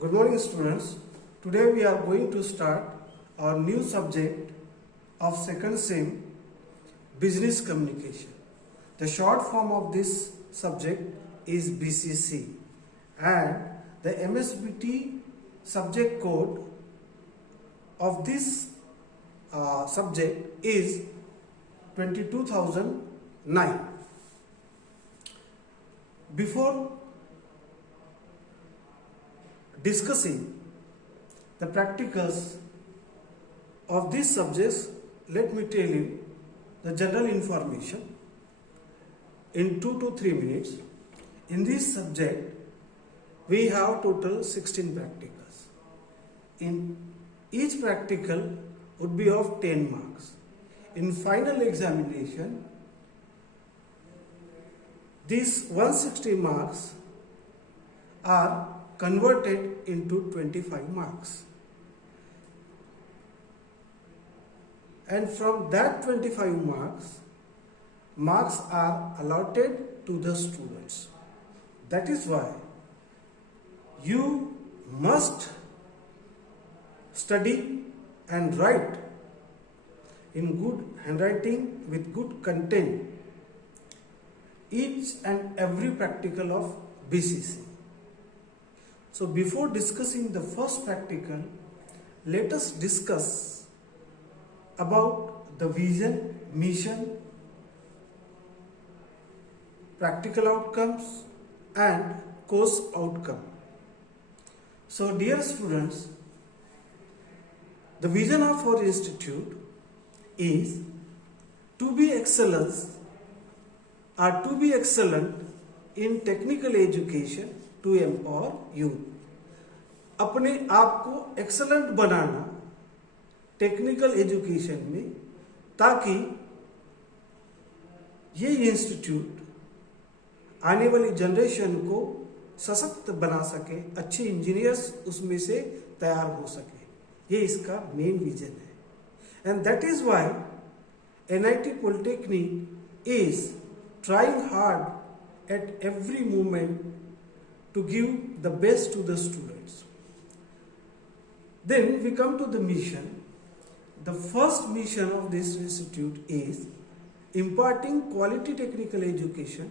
Good morning, students. Today we are going to start our new subject of second sem, business communication. The short form of this subject is BCC, and the MSBT subject code of this subject is 22009. Before discussing the practicals of these subjects, let me tell you the general information in 2 to 3 minutes. In this subject, we have total 16 practicals. In each practical would be of 10 marks. In final examination, these 160 marks are converted into 25 marks. And from that 25 marks are allotted to the students. That is why you must study and write in good handwriting with good content each and every practical of BCC. So before discussing the first practical, let us discuss about the vision, mission, practical outcomes and course outcome. So dear students, the vision of our institute is to be excellent in technical education to empower youth. अपने आप को excellent बनाना technical education में, ताकि ये institute आने वाली generation को सशक्त बना सके, अच्छे इंजीनियर्स उसमें से तैयार हो सके। ये इसका मेन विजन है। And that is why NIT polytechnic is trying hard at every moment to give the best to the students. Then we come to the mission. The first mission of this institute is imparting quality technical education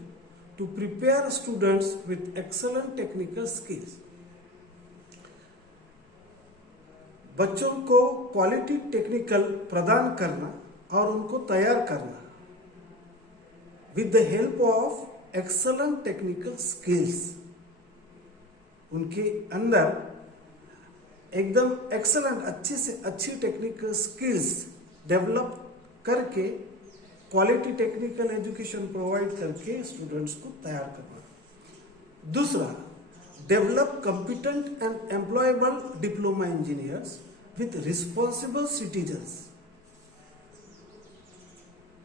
to prepare students with excellent technical skills. बच्चों को quality technical प्रदान करना और उनको तैयार करना with the help of excellent technical skills. उनके अंदर एकदम एक्सेलेंट अच्छी से अच्छी टेक्निकल स्किल्स डेवलप करके क्वालिटी टेक्निकल एजुकेशन प्रोवाइड करके स्टूडेंट्स को तैयार करना। दूसरा, develop competent and employable diploma engineers with responsible citizens.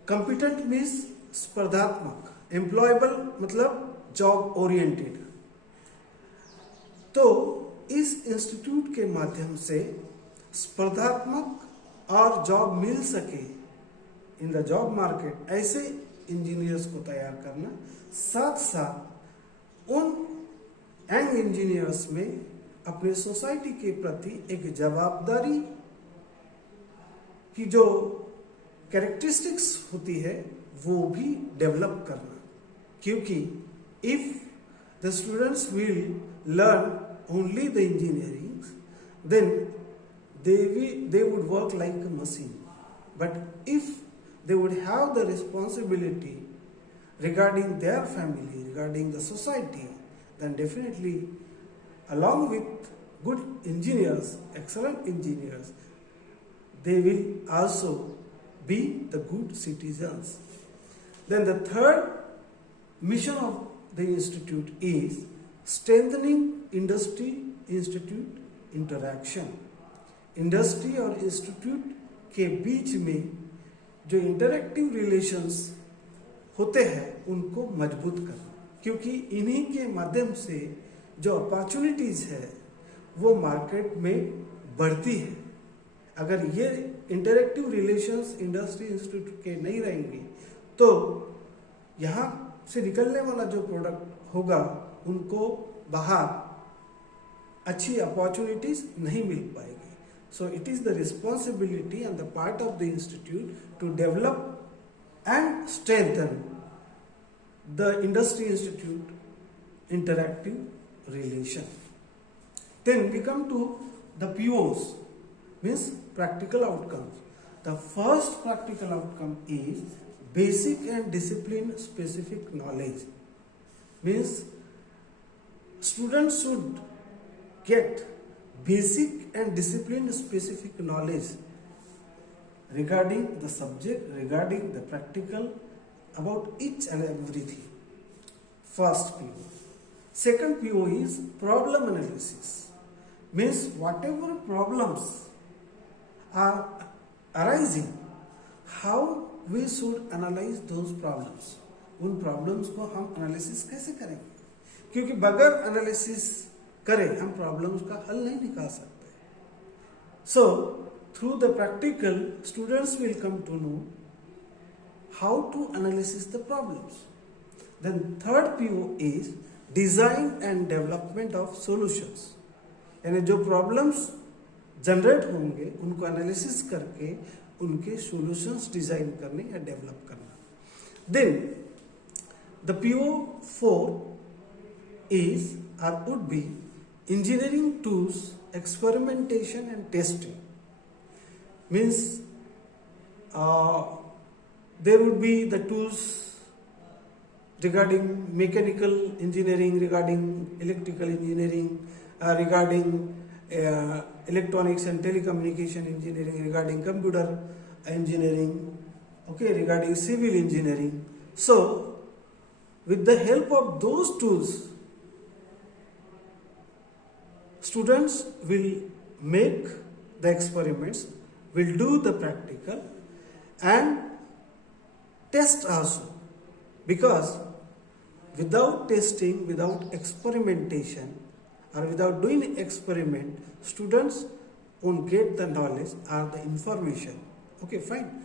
Competent means स्पर्धात्मक, एम्प्लॉयबल मतलब जॉब ओरिएंटेड। तो इस इंस्टीट्यूट के माध्यम से स्पर्धात्मक और जॉब मिल सके इन द जॉब मार्केट, ऐसे इंजीनियर्स को तैयार करना, साथ साथ उन यंग इंजीनियर्स में अपने सोसाइटी के प्रति एक जवाबदारी की जो कैरेक्टरिस्टिक्स होती है वो भी डेवलप करना। क्योंकि if the students will learn only the engineering, then they would work like a machine. But if they would have the responsibility regarding their family, regarding the society, then definitely along with good engineers, excellent engineers, they will also be the good citizens. Then the third mission of the institute is strengthening industry institute interaction. Industry और institute के बीच में जो interactive relations होते हैं उनको मजबूत करना, क्योंकि इन्हीं के माध्यम से जो अपॉर्चुनिटीज है वो मार्केट में बढ़ती है। अगर ये इंटरेक्टिव रिलेशंस इंडस्ट्री इंस्टीट्यूट के नहीं रहेंगे तो यहाँ से निकलने वाला जो प्रोडक्ट होगा उनको बाहर अच्छी अपॉर्चुनिटीज नहीं मिल पाएगी. So it is the responsibility and the part of the institute to develop and strengthen the industry institute interactive relation. Then we come to the POs, means practical outcomes. The first practical outcome is basic and discipline specific knowledge. Means students should get basic and discipline specific knowledge regarding the subject, regarding the practical, about each and everything. First PO. Second PO is problem analysis. Means whatever problems are arising, how we should analyze those problems. उन problems को हम analysis कैसे करेंगे? क्योंकि बगैर analysis करे हम problems का हल नहीं निकाल सकते. So through the practical, students will come to know how to analyze the problems. Then third PO is design and development of solutions. यानी जो problems generate होंगे उनको analysis करके उनके solutions design करने या develop करना. Then the PO 4 is or would be engineering tools, experimentation and testing. Means there would be the tools regarding mechanical engineering, regarding electrical engineering, regarding electronics and telecommunication engineering, regarding computer engineering, okay, regarding civil engineering. So with the help of those tools, students will make the experiments, will do the practical and test also, because without testing, without experimentation or without doing experiment, students won't get the knowledge or the information. Okay, fine.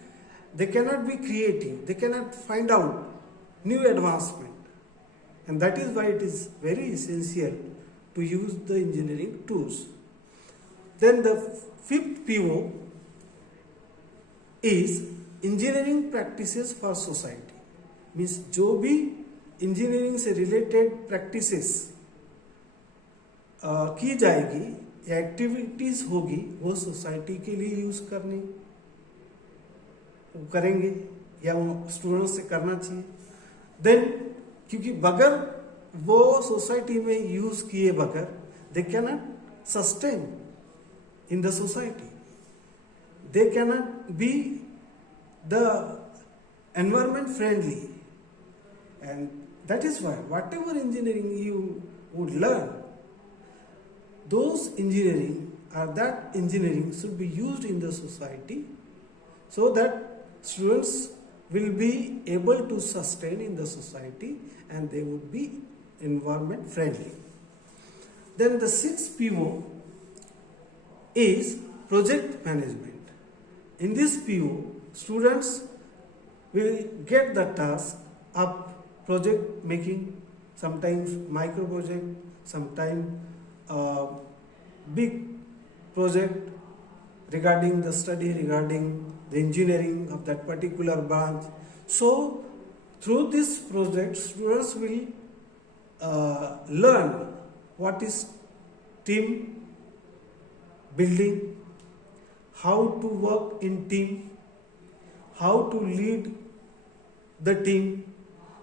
They cannot be creative, they cannot find out new advancement, and that is why it is very essential to use the engineering tools. Then the fifth PO is engineering practices for society. Means जो भी engineering से related practices की जाएगी या activities होगी वो society के लिए use करनी करेंगे या वो students से करना चाहिए. Then क्योंकि बगैर वो society में use किए बगैर they cannot sustain in the society. They cannot be the environment friendly, and that is why whatever engineering you would learn, those engineering or that engineering should be used in the society so that students will be able to sustain in the society and they would be environment friendly. Then the sixth PO is project management. In this PO, students will get the task of project making, sometimes micro project, sometimes big project regarding the study, regarding the engineering of that particular branch. So through this project, students will learn what is team building, how to work in team, how to lead the team.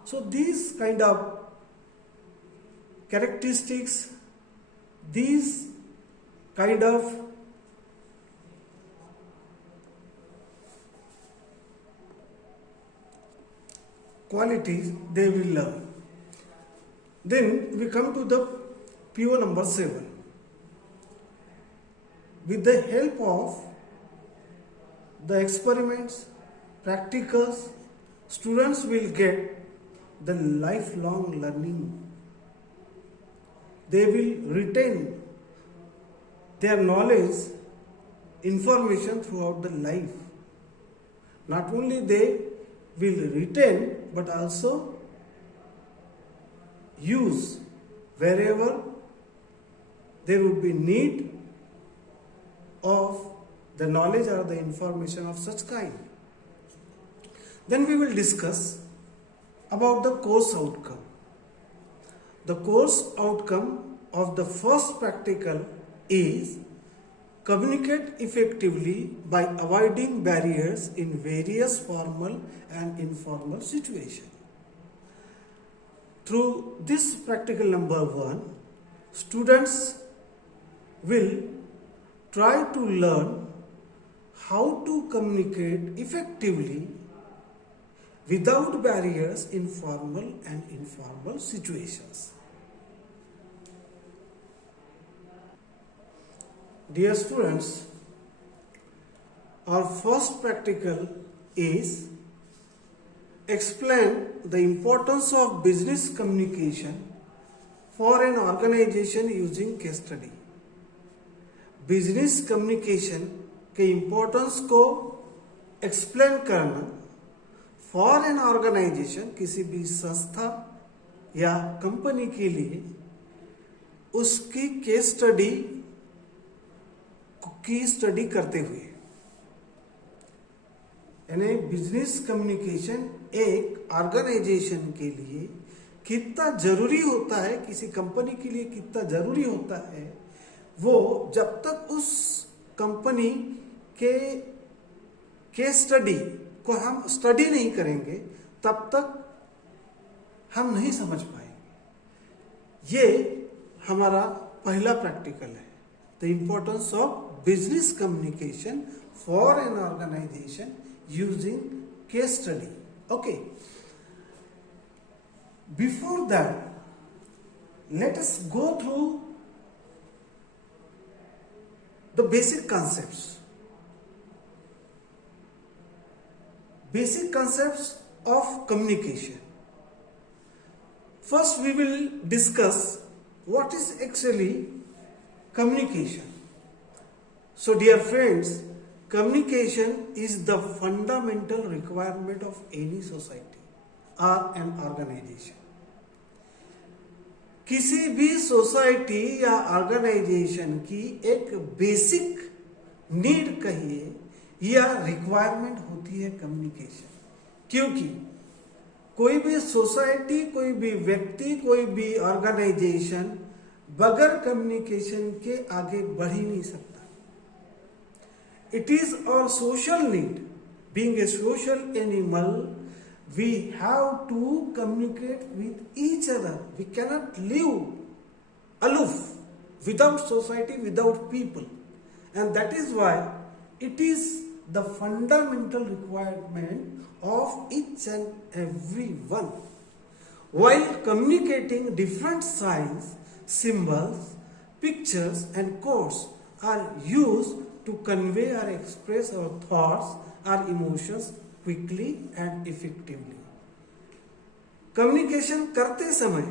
So these kind of characteristics, these kind of qualities they will learn. Then we come to the PO number 7. With the help of the experiments, practicals, students will get the lifelong learning. They will retain their knowledge, information throughout the life. Not only they will retain, but also use wherever there would be need of the knowledge or the information of such kind. Then we will discuss about the course outcome. The course outcome of the first practical is communicate effectively by avoiding barriers in various formal and informal situations. Through this practical number 1, students will try to learn how to communicate effectively without barriers in formal and informal situations. Dear students, our first practical is explain the importance of business communication for an organization using case study. Business communication के importance को explain करना for an organisation, किसी भी संस्था या company के लिए उसकी केस स्टडी करते हुए, यानी बिजनेस कम्युनिकेशन एक ऑर्गेनाइजेशन के लिए कितना जरूरी होता है, किसी कंपनी के लिए कितना जरूरी होता है, वो जब तक उस कंपनी के केस स्टडी को हम स्टडी नहीं करेंगे तब तक हम नहीं समझ पाएंगे। ये हमारा पहला प्रैक्टिकल है, the importance of business communication for an organisation using case study. Okay, before that let us go through the basic concepts. Basic concepts of communication. First, we will discuss what is actually communication. So, dear friends, communication is the fundamental requirement of any society or an organization. किसी भी society या organisation की एक basic need कहिए या requirement होती है communication, क्योंकि कोई भी सोसाइटी, कोई भी व्यक्ति, कोई भी ऑर्गेनाइजेशन बगैर कम्युनिकेशन के आगे बढ़ ही नहीं सकता। It is our social need, being a social animal, we have to communicate with each other. We cannot live aloof without society, without people, and that is why it is the fundamental requirement of each and every one. While communicating, different signs, symbols, pictures and codes are used to convey or express our thoughts or emotions quickly and effectively. Communication करते समय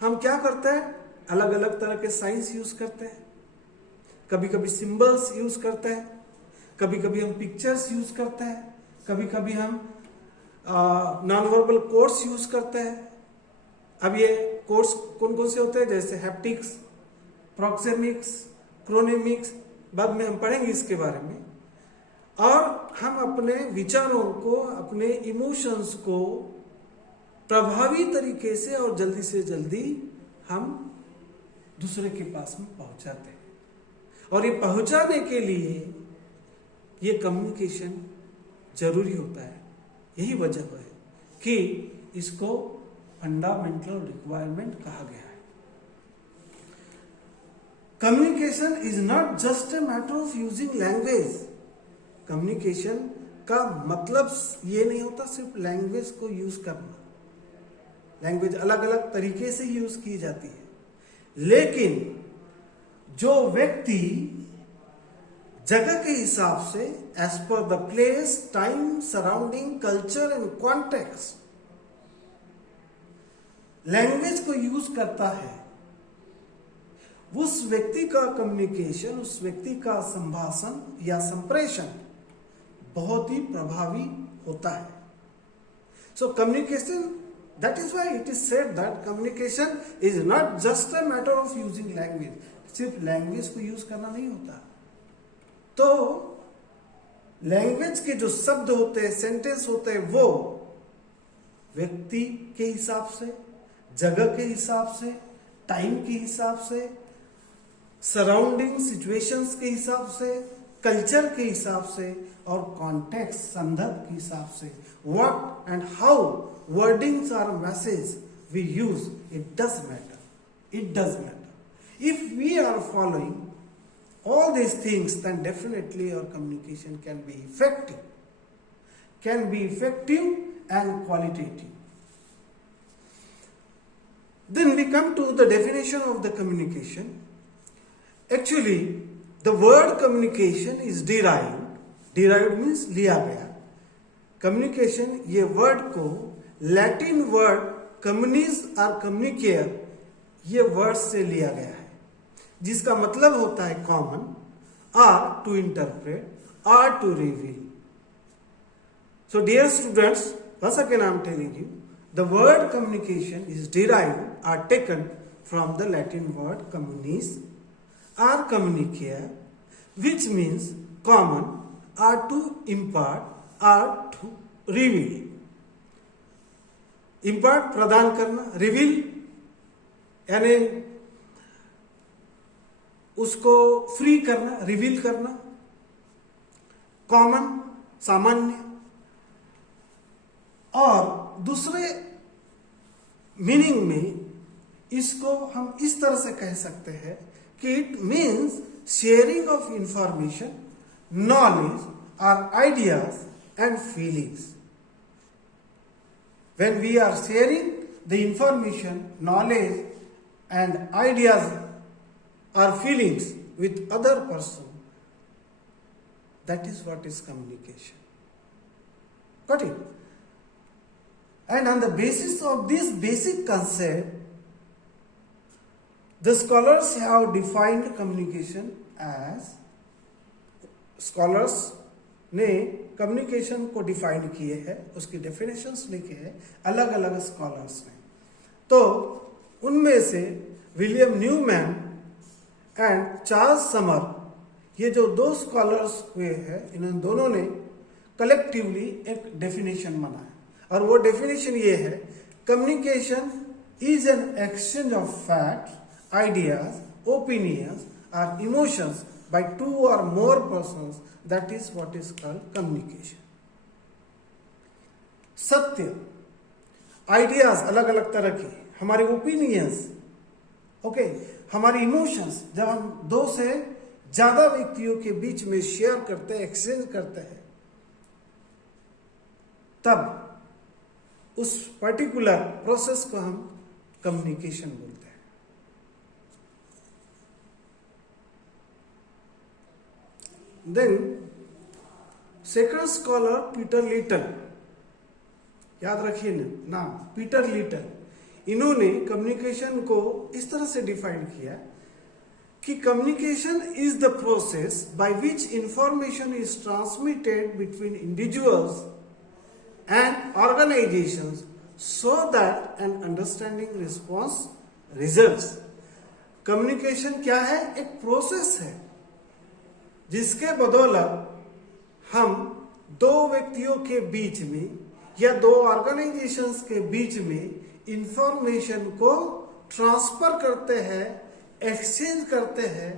हम क्या करते हैं, अलग अलग तरह के साइंस यूज करते हैं, कभी कभी सिंबल्स यूज करते हैं, कभी कभी हम पिक्चर्स यूज करते हैं, कभी कभी हम नॉन वर्बल कोड्स यूज करते हैं। अब ये कोड्स कौन कौन से होते हैं, जैसे हैप्टिक्स, प्रोक्सेमिक्स, क्रोनेमिक्स, बाद में हम पढ़ेंगे इसके बारे में। और हम अपने विचारों को, अपने इमोशंस को प्रभावी तरीके से और जल्दी से जल्दी हम दूसरे के पास में पहुंचाते हैं, और ये पहुंचाने के लिए ये कम्युनिकेशन जरूरी होता है। यही वजह है कि इसको फंडामेंटल रिक्वायरमेंट कहा गया है। Communication is not just a matter of using language. Communication का मतलब ये नहीं होता सिर्फ लैंग्वेज को यूज करना। लैंग्वेज अलग अलग तरीके से यूज की जाती है, लेकिन जो व्यक्ति जगह के हिसाब से as per the place, time, surrounding, culture and context language को यूज करता है, उस व्यक्ति का कम्युनिकेशन, उस व्यक्ति का संभाषण या संप्रेषण बहुत ही प्रभावी होता है। So communication, that is why it is said that communication is not just a matter of using language, सिर्फ लैंग्वेज को यूज करना नहीं होता। तो लैंग्वेज के जो शब्द होते हैं, सेंटेंस होते हैं, वो व्यक्ति के हिसाब से, जगह के हिसाब से, टाइम के हिसाब से, सराउंडिंग सिचुएशंस के हिसाब से, कल्चर के हिसाब से और कॉन्टेक्स्ट, संदर्भ के हिसाब से, what and how wordings are message we use, it does matter, it does matter. If we are following all these things, then definitely our communication can be effective and qualitative. Then we come to the definition of the communication. Actually, the word communication is derived means लिया गया। communication ये word को Latin word communis और communicare ये word से लिया गया है, जिसका मतलब होता है common, or to interpret, or to reveal. So dear students, once again I am telling you, the word communication is derived or taken from the Latin word communis or communicare, which means common, or to impart, or to reveal. impart प्रदान करना, reveal यानी उसको free करना, reveal करना, common सामान्य। और दूसरे meaning में इसको हम इस तरह से कह सकते हैं कि it means sharing of information, knowledge और ideas and feelings. When we are sharing the information, knowledge and ideas or feelings with other person, that is what is communication. Got it? And on the basis of this basic concept, the scholars have defined communication as, scholars ने communication को define किए हैं, उसकी definitions लिखे हैं अलग अलग scholars ने। तो उनमें से William Newman and Charles Summer, ये जो दो स्कॉलर्स हुए हैं, इन दोनों ने कलेक्टिवली एक डेफिनेशन बनाया, और वो डेफिनेशन ये है, communication is an exchange of facts, ideas, opinions और इमोशंस बाय टू और more persons, that is what is called communication. सत्य, आइडियाज अलग अलग तरह के, हमारे ओपिनियंस, ओके, हमारी इमोशंस, जब हम दो से ज्यादा व्यक्तियों के बीच में शेयर करते हैं, एक्सचेंज करते हैं, तब उस पर्टिकुलर प्रोसेस को हम कम्युनिकेशन बोलते हैं। Then second scholar Peter Little, याद रखिए नाम, पीटर लिटल, इन्होंने कम्युनिकेशन को इस तरह से डिफाइन किया कि communication is the process by which information is transmitted between individuals and organisations so that an understanding response results. Communication क्या है? एक प्रोसेस है जिसके बदौलत हम दो व्यक्तियों के बीच में या दो ऑर्गेनाइजेशंस के बीच में इंफॉर्मेशन को ट्रांसफर करते हैं, एक्सचेंज करते हैं,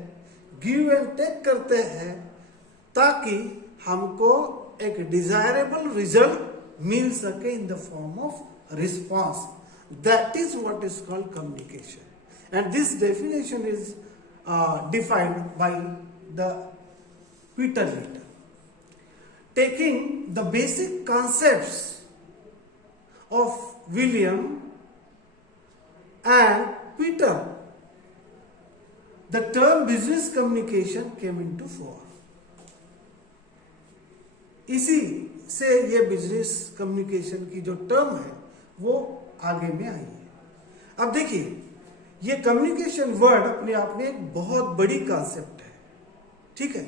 गिव एंड टेक करते हैं, ताकि हमको एक डिजायरेबल रिजल्ट मिल सके in the form of response. That is what is called communication, and this definition is defined by the Peter little, taking the basic concepts of William and Peter, the term business communication came into fore. इसी से ये business communication की जो term है वो आगे में आई है। अब देखिए, ये कम्युनिकेशन वर्ड अपने आप में एक बहुत बड़ी कॉन्सेप्ट है, ठीक है।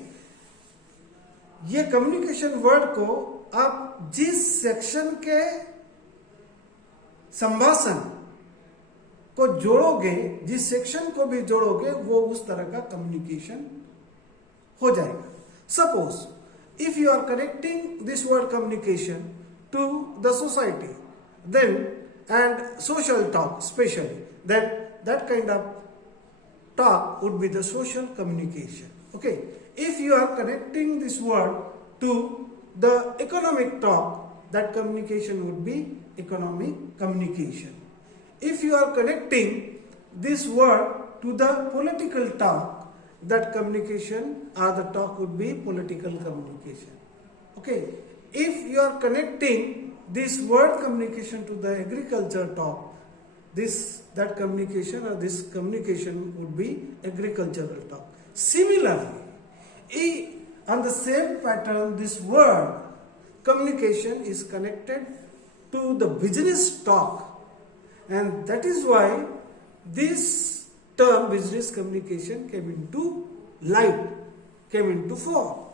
ये कम्युनिकेशन वर्ड को आप जिस सेक्शन के संभाषण को जोड़ोगे, जिस सेक्शन को भी जोड़ोगे, वो उस तरह का कम्युनिकेशन हो जाएगा. Suppose if you are connecting this word communication to the society, then and social talk especially, then that kind of talk would be the social communication. Okay, if you are connecting this word to the economic talk, that communication would be economic communication. If you are connecting this word to the political talk, that communication or the talk would be political communication. Okay, if you are connecting this word communication to the agriculture talk, that communication or this communication would be agricultural talk. Similarly, on the same pattern, this word communication is connected to the business talk, and that is why this term business communication came into light, came into form.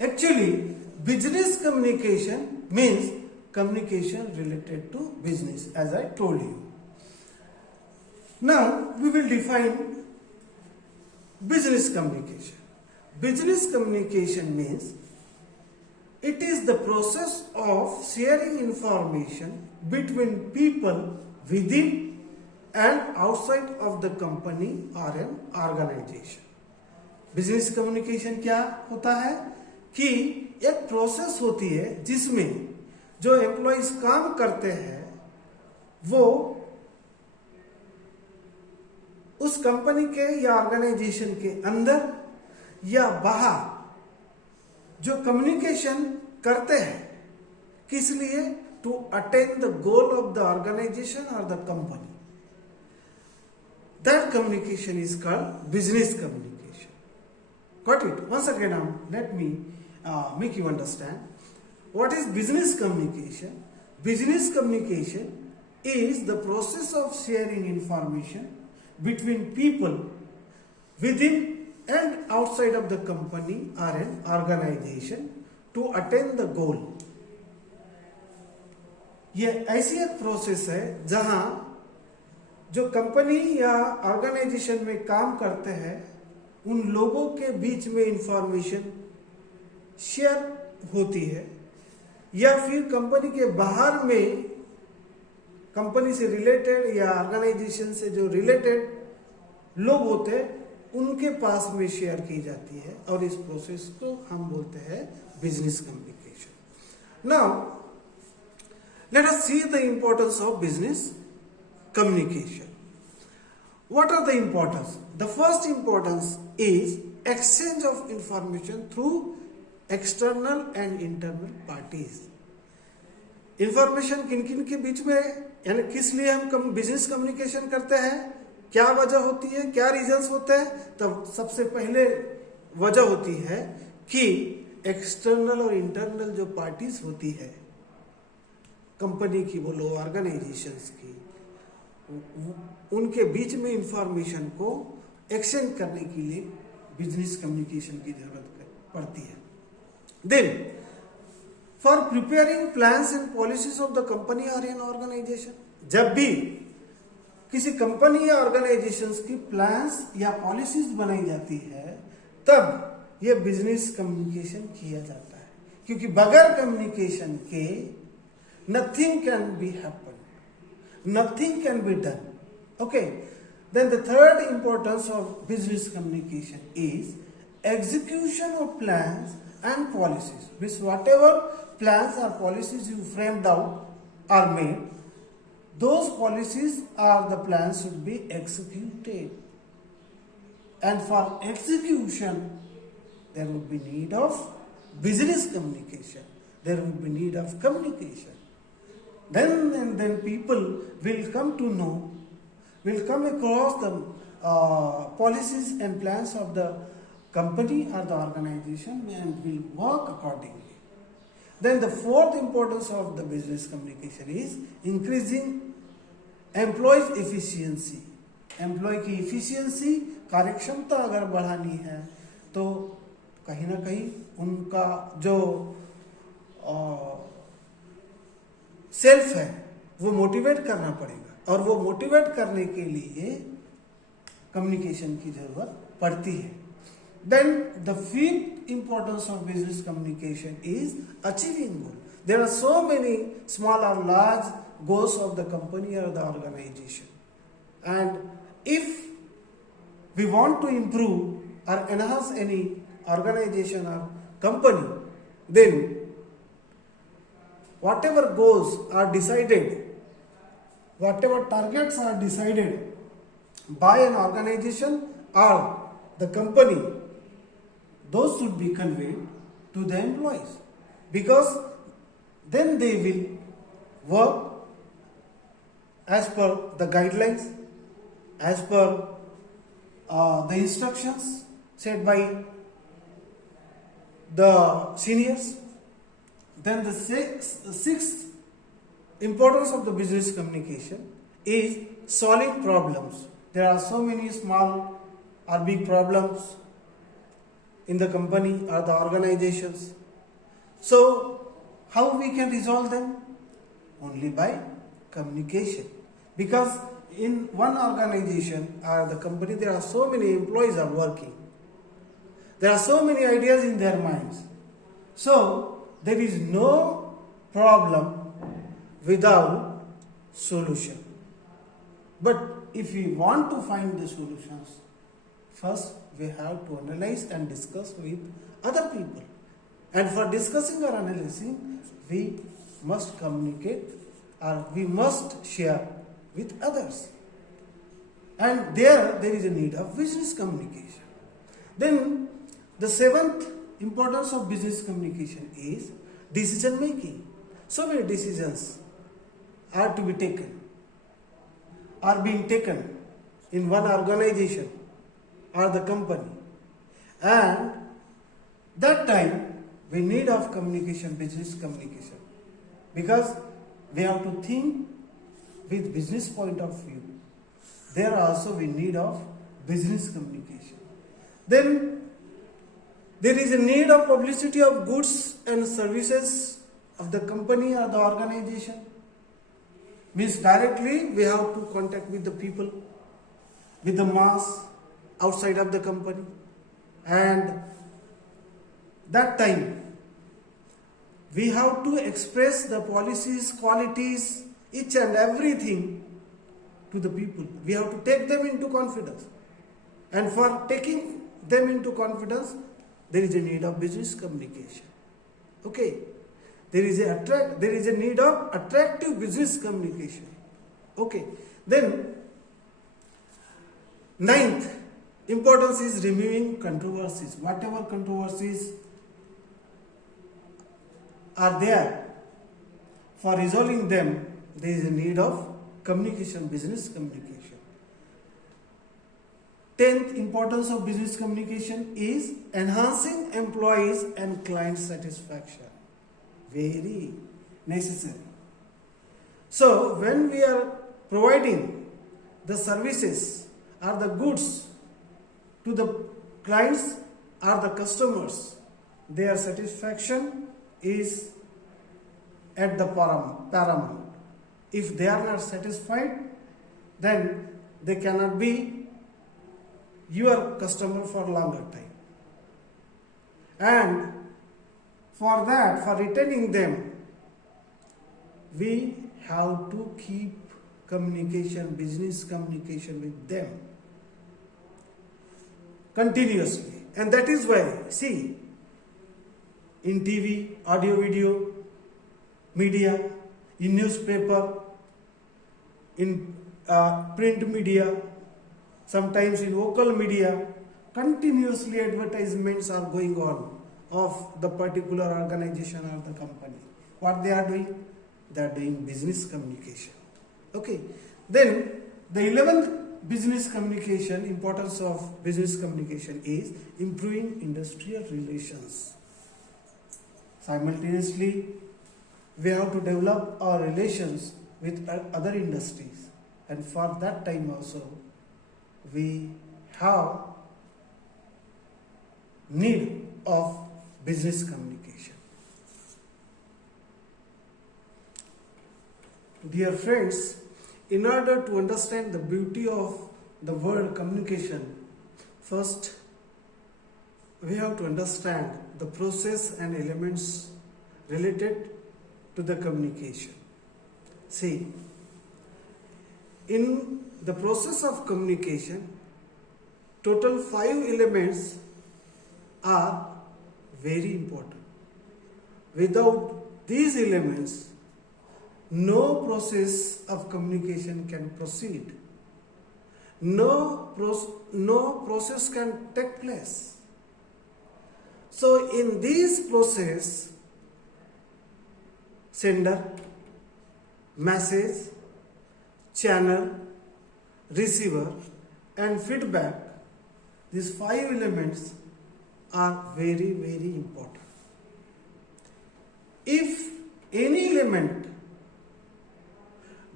Actually, business communication means communication related to business, as I told you. Now we will define business communication. Business communication means it is the process of sharing information between people within and outside of the company or an organization. Business communication क्या होता है कि एक process होती है जिसमें जो employees काम करते हैं वो उस कंपनी के या ऑर्गेनाइजेशन के अंदर या बाहर जो कम्युनिकेशन करते हैं, किस लिए? To attain the goal of the organisation और the company. That communication is called business communication. Got it? Once again, let me make you understand what is business communication. Business communication is the process of sharing information between people within and outside of the company or an organization to attain the goal. ये ऐसी एक process है जहां जो company या organisation में काम करते हैं उन लोगों के बीच में इंफॉर्मेशन शेयर होती है, या फिर कंपनी के बाहर में कंपनी से रिलेटेड या ऑर्गेनाइजेशन से जो रिलेटेड लोग होते हैं उनके पास में शेयर की जाती है, और इस प्रोसेस को हम बोलते हैं business communication. Now let us see the importance of business communication. What are the importance? The first importance is exchange of information through external and internal parties. Information किन किन के बीच में, यानी किस लिए हम बिजनेस कम्युनिकेशन करते हैं, क्या वजह होती है, क्या रीजंस होते हैं? तब सबसे पहले वजह होती है कि एक्सटर्नल और इंटरनल जो पार्टीज होती है, कंपनी की बोलो, ऑर्गेनाइजेशंस की, उनके बीच में इंफॉर्मेशन को एक्सचेंज करने के लिए बिजनेस कम्युनिकेशन की जरूरत पड़ती है. Then for preparing plans and policies of the company और एन ऑर्गेनाइजेशन, जब भी किसी कंपनी या ऑर्गेनाइजेशन की प्लान्स या पॉलिसीज बनाई जाती है तब यह बिजनेस कम्युनिकेशन किया जाता है, क्योंकि बगैर कम्युनिकेशन के nothing can be happen, nothing can be done. Okay, then the third importance of business communication is execution of plans and policies, which whatever plans or policies you framed out or made, those policies or the plans should be executed, and for execution there would be need of business communication, there would be need of communication. Then people will come to know, will come across the policies and plans of the company or the organization and will work accordingly. Then the fourth importance of the business communication is increasing employees efficiency. Employee की efficiency, कार्यक्षमता अगर बढ़ानी है तो कहीं ना कहीं उनका जो सेल्फ है वो मोटिवेट करना पड़ेगा, और वो मोटिवेट करने के लिए कम्युनिकेशन की जरूरत पड़ती है. Then the fifth importance of business communication is achieving goal. There are so many small or large goals of the company or the organization, and if we want to improve or enhance any organization or company, then whatever goals are decided, whatever targets are decided by an organization or the company, those should be conveyed to the employees, because then they will work as per the guidelines, as per the instructions set by the seniors. Then the sixth importance of the business communication is solving problems. There are so many small or big problems in the company or the organizations. So how we can resolve them? Only by communication. Because in one organization or the company, there are so many employees are working. There are so many ideas in their minds. So there is no problem without solution. But if we want to find the solutions, first we have to analyze and discuss with other people. And for discussing or analyzing, we must communicate or we must share with others. And there is a need of business communication. Then the seventh importance of business communication is decision making. So many decisions are to be taken, are being taken in one organization or the company, and that time we need of communication, business communication, because we have to think with business point of view. There also we need of business communication. Then there is a need of publicity of goods and services of the company or the organization. Means directly we have to contact with the people, with the mass outside of the company, and that time we have to express the policies, qualities, each and everything to the people. We have to take them into confidence, and for taking them into confidence, there is a need of business communication. Okay, there is a need of attractive business communication. Okay, then ninth importance is removing controversies. Whatever controversies are there, for resolving them, there is a need of communication, business communication. 10th importance of business communication is enhancing employees and client satisfaction. Very necessary. So when we are providing the services or the goods to the clients or the customers, their satisfaction is at the paramount. If they are not satisfied, then they cannot be your customer for a longer time. And for that, for retaining them, we have to keep communication, business communication with them continuously. And that is why, see, in TV, audio, video, media, in newspaper, in print media, sometimes in local media, continuously advertisements are going on of the particular organization or the company. What they are doing? They are doing business communication. Okay. Then the 11th business communication, importance of business communication is improving industrial relations. Simultaneously, we have to develop our relations with other industries, and for that time also we have need of business communication. Dear friends, in order to understand the beauty of the word communication, first we have to understand the process and elements related to the communication. See, in the process of communication, total 5 elements are very important. Without these elements, no process of communication can proceed. No process can take place. So in this process, sender, message, channel, receiver and feedback, these 5 elements are very, very important. If any element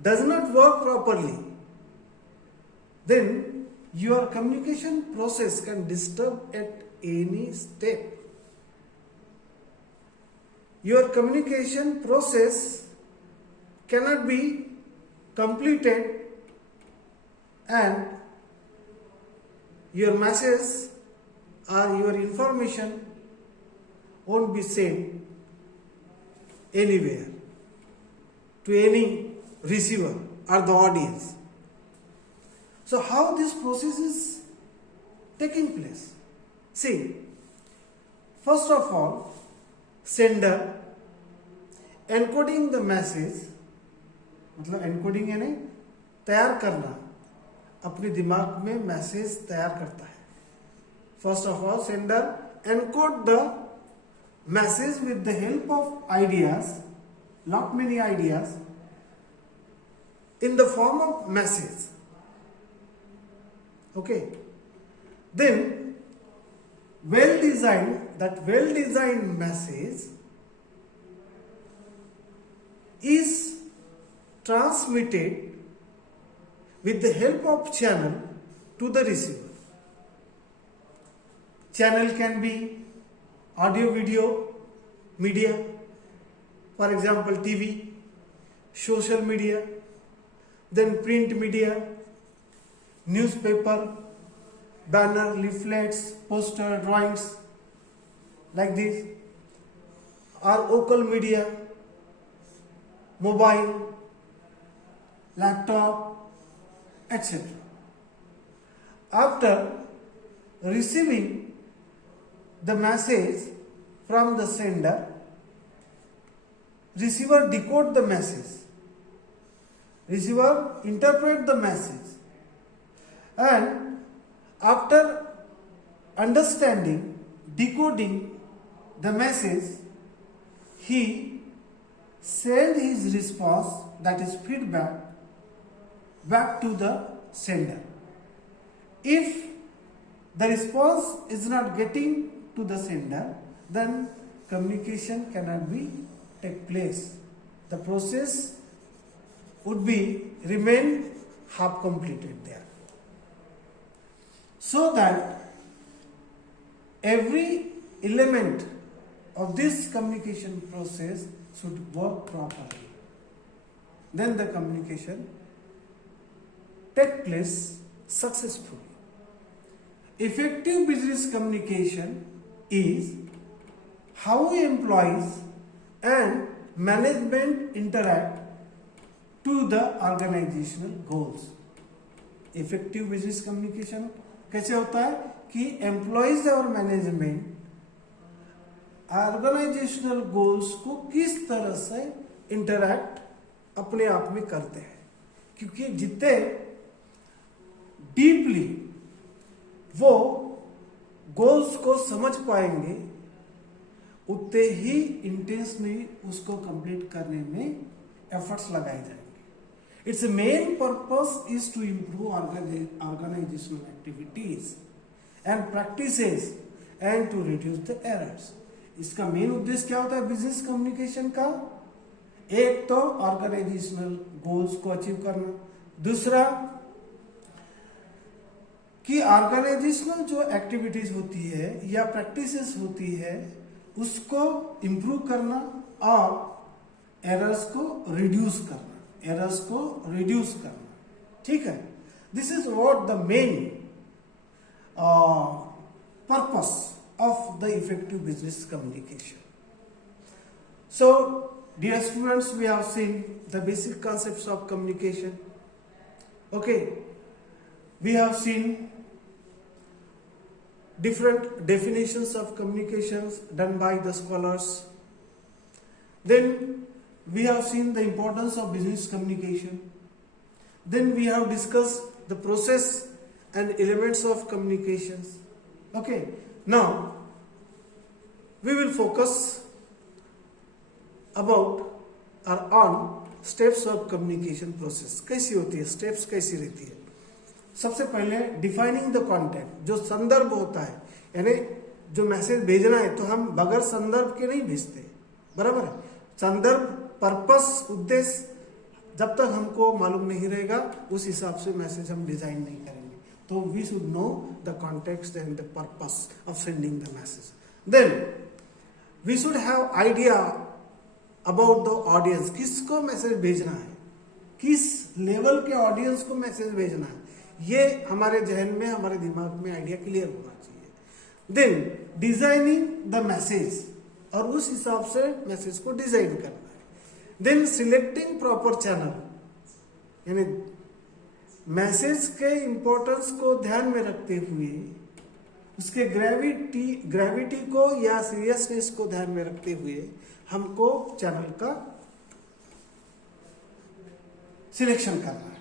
does not work properly, then your communication process can disturb at any step. Your communication process cannot be completed and your message or your information won't be sent anywhere to any receiver or the audience. So how this process is taking place? See, first of all, sender encoding the message, मतलब encoding यानी तैयार करना, अपने दिमाग में message तैयार करता है. First of all, sender encode the message with the help of ideas, not many ideas, in the form of message. Okay. Then well designed message is transmitted with the help of channel to the receiver. Channel can be audio video media, for example TV, social media, then print media, newspaper, banner, leaflets, poster, drawings, like this, or vocal media, mobile, laptop, etc. After receiving the message from the sender, receiver decode the message, receiver interpret the message, and after understanding, decoding the message, he send his response, that is feedback, back to the sender. If the response is not getting to the sender, then communication cannot be take place. The process would be remain half completed there. So that every element of this communication process should work properly. Then the communication take place successfully. Effective business communication is how employees and management interact to the organizational goals. Effective business communication कैसे होता है कि employees और management organizational goals को किस तरह से interact अपने आप में करते हैं, क्योंकि जितने डीपली वो गोल्स को समझ पाएंगे उतने ही इंटेंसली उसको कंप्लीट करने में एफर्ट्स लगाए जाएंगे. Its main purpose is to improve organizational activities and practices and to reduce the errors. इसका मेन उद्देश्य क्या होता है बिजनेस कम्युनिकेशन का? एक तो ऑर्गेनाइजेशनल गोल्स को अचीव करना, दूसरा कि ऑर्गेनाइजेशनल जो एक्टिविटीज होती है या प्रैक्टिसेस होती है उसको इंप्रूव करना और एरर्स को रिड्यूस करना. ठीक है, this is what the main purpose of the effective business communication. So, dear students, we have seen the basic concepts of communication. Okay, we have seen different definitions of communications done by the scholars. Then we have seen the importance of business communication. Then we have discussed the process and elements of communications. Okay, now we will focus about or on steps of communication process. कैसी होती है, steps कैसी रहती है. सबसे पहले defining the content, जो संदर्भ होता है, यानी जो मैसेज भेजना है तो हम बगैर संदर्भ के नहीं भेजते, बराबर है. संदर्भ, पर्पस, उद्देश्य जब तक हमको मालूम नहीं रहेगा उस हिसाब से मैसेज हम डिजाइन नहीं करेंगे. तो we should know the context and the purpose of sending the message. Then we should have idea about the audience, किसको मैसेज भेजना है, किस लेवल के ऑडियंस को मैसेज भेजना है, ये हमारे जहन में, हमारे दिमाग में आइडिया क्लियर होना चाहिए. देन डिजाइनिंग द मैसेज, और उस हिसाब से मैसेज को डिजाइन करना है. देन सिलेक्टिंग प्रॉपर चैनल, यानी मैसेज के इंपॉर्टेंस को ध्यान में रखते हुए उसके ग्रेविटी को या सीरियसनेस को ध्यान में रखते हुए हमको चैनल का सिलेक्शन करना है,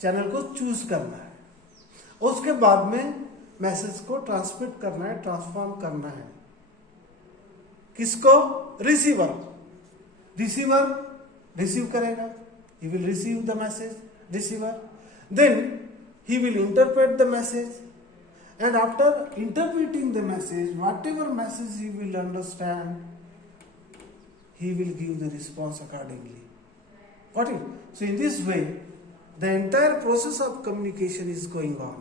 चैनल को चूज करना है. उसके बाद में मैसेज को ट्रांसमिट करना है, ट्रांसफॉर्म करना है. किसको? रिसीवर. रिसीवर रिसीव करेगा, he will receive the message, receiver. Then he will interpret the message, and after interpreting the message, whatever message he will understand, he will give the response accordingly. Got it? So in this way, the entire process of communication is going on.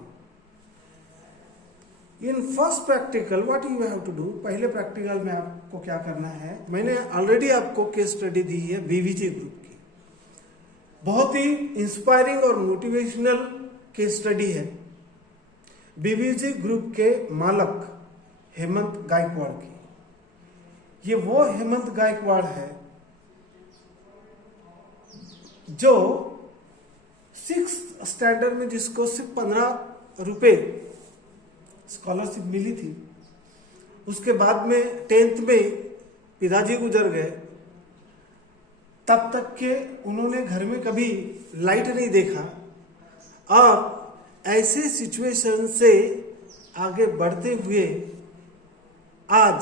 In first practical, what you have to do? पहले practical में आपको क्या करना है, मैंने already आपको case study दी है BVG group की. बहुत ही इंस्पायरिंग और मोटिवेशनल केस स्टडी है बीवीजी ग्रुप के मालक हेमंत गायकवाड़ की. ये वो हेमंत गायकवाड़ है जो 6th स्टैंडर्ड में जिसको सिर्फ 15 रुपए स्कॉलरशिप मिली थी, उसके बाद में 10th में पिताजी गुजर गए, तब तक के उन्होंने घर में कभी लाइट नहीं देखा, और ऐसे सिचुएशन से आगे बढ़ते हुए आज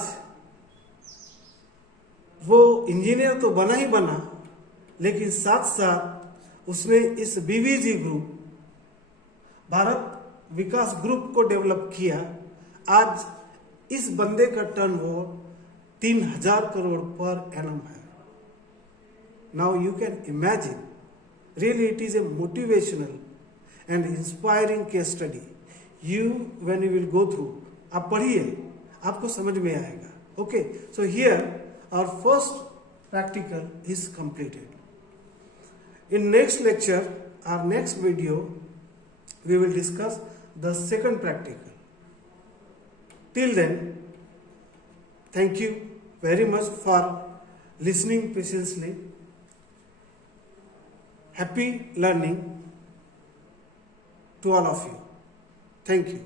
वो इंजीनियर तो बना ही बना, लेकिन साथ साथ उसने इस बीवीजी ग्रुप, भारत विकास ग्रुप को डेवलप किया. आज इस बंदे का टर्नओवर 3000 करोड़ पर एनम है. Now you can imagine, really it is a motivational and inspiring case study. You, when you will go through, आप पढ़िए, आपको समझ में आएगा. Okay, so here our first practical is completed. In next lecture, our next video, we will discuss the second practical. Till then, thank you very much for listening patiently. Happy learning to all of you. Thank you.